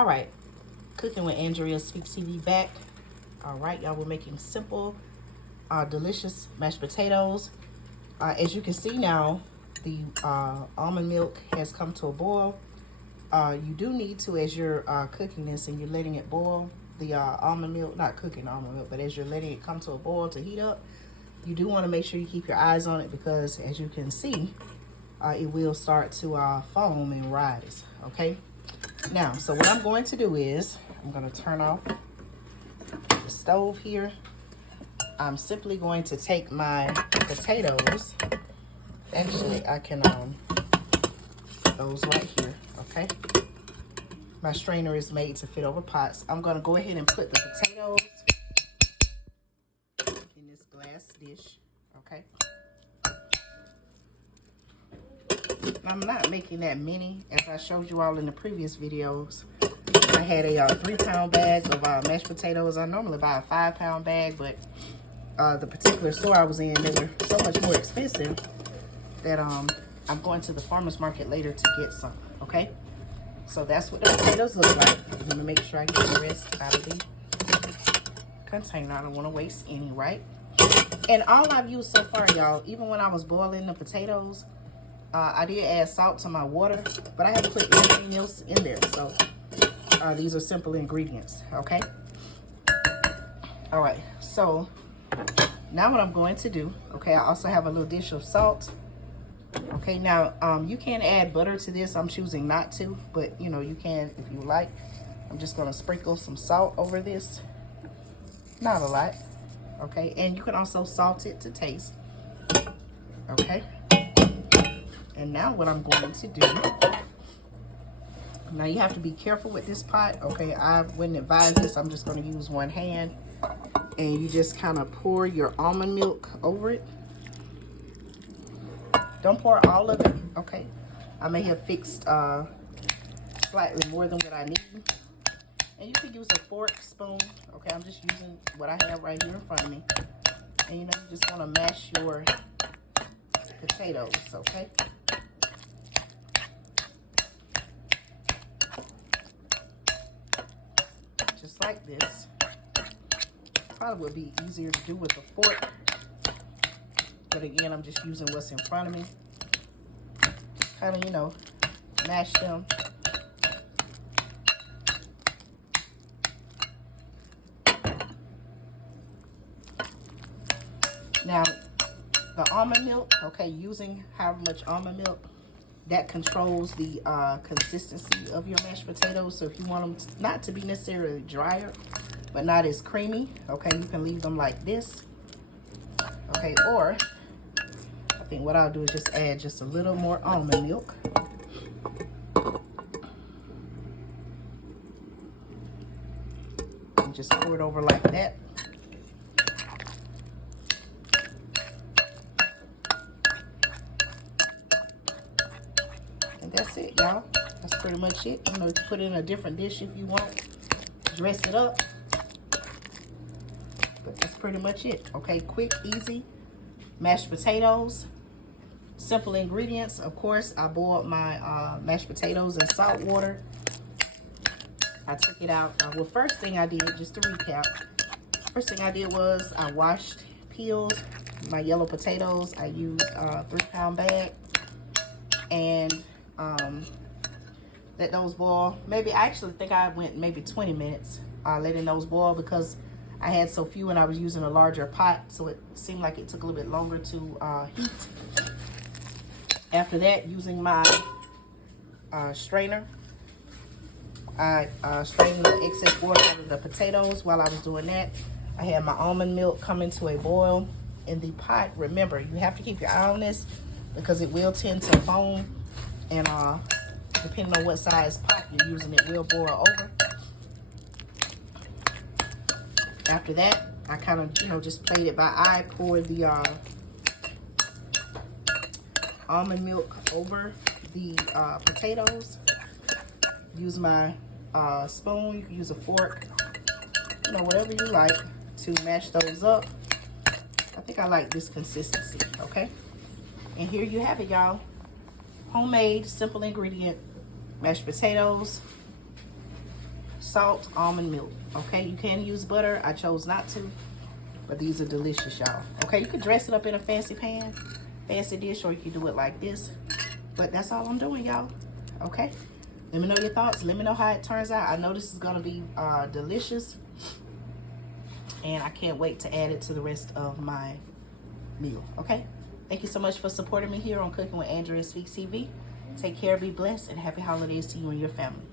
All right, Cooking with Andrea Speaks TV back. All right, y'all, we're making simple, delicious mashed potatoes. As you can see now, the almond milk has come to a boil. You do need to, as you're cooking this and you're letting it boil, the almond milk, not cooking almond milk, but as you're letting it come to a boil to heat up, you do want to make sure you keep your eyes on it, because as you can see, it will start to foam and rise, okay? Now, so what I'm going to do is, I'm going to turn off the stove here. I'm simply going to take my potatoes. Actually, I can, those right here, okay? My strainer is made to fit over pots. I'm going to go ahead and put the potatoes in this glass dish, okay? I'm not making that many, as I showed you all in the previous videos. I had a 3-pound bag of mashed potatoes. I normally buy a 5-pound bag, but the particular store I was in, they were so much more expensive that I'm going to the farmer's market later to get some, okay? So that's what the potatoes look like. I'm gonna make sure I get the rest out of the container. I don't want to waste any, right? And all I've used so far, y'all, even when I was boiling the potatoes, I did add salt to my water, but I haven't put anything else in there. So these are simple ingredients, okay? All right, so now what I'm going to do, okay, I also have a little dish of salt. Okay, now you can add butter to this. I'm choosing not to, but you know, you can if you like. I'm just gonna sprinkle some salt over this. Not a lot, okay? And you can also salt it to taste, okay? And now what I'm going to do, now you have to be careful with this pot, okay? I wouldn't advise this. I'm just gonna use one hand, and you just kind of pour your almond milk over it. Don't pour all of it, okay? I may have fixed slightly more than what I need. And you can use a fork, spoon, okay? I'm just using what I have right here in front of me. And you know, you just want to mash your potatoes, okay? Just like this. Probably would be easier to do with a fork. But again, I'm just using what's in front of me. Just kind of, you know, mash them. Now, the almond milk, okay, using however much almond milk, that controls the consistency of your mashed potatoes. So if you want them not to be necessarily drier, but not as creamy, okay, you can leave them like this. Okay, or I think what I'll do is just add just a little more almond milk. And just pour it over like that. And that's it, y'all. That's pretty much it. You know, you can put it in a different dish if you want. Dress it up. But that's pretty much it. Okay, quick, easy mashed potatoes. Simple ingredients. Of course, I boiled my mashed potatoes in salt water. I took it out. Well, first thing I did, just to recap, first thing I did was I washed, peeled my yellow potatoes. I used a 3-pound bag and let those boil. Maybe, I actually think I went maybe 20 minutes letting those boil, because I had so few and I was using a larger pot, so it seemed like it took a little bit longer to heat. After that, using my strainer, I strained the excess water out of the potatoes. While I was doing that, I had my almond milk coming to a boil in the pot. Remember, you have to keep your eye on this, because it will tend to foam, and depending on what size pot you're using, it will boil over. After that, I kind of, you know, just played it by eye, poured the almond milk over the potatoes. Use my spoon. You can use a fork, you know, whatever you like to mash those up. I think I like this consistency, okay? And here you have it, y'all. Homemade, simple ingredient mashed potatoes salt, almond milk. Okay, you can use butter. I chose not to, but these are delicious, y'all. Okay, you could dress it up in a fancy pan, fancy dish, or you can do it like this. But that's all I'm doing, y'all. Okay, let me know your thoughts. Let me know how it turns out. I know this is gonna be delicious, and I can't wait to add it to the rest of my meal. Okay, thank you so much for supporting me here on Cooking with Andrea Speaks TV. Take care, be blessed, and happy holidays to you and your family.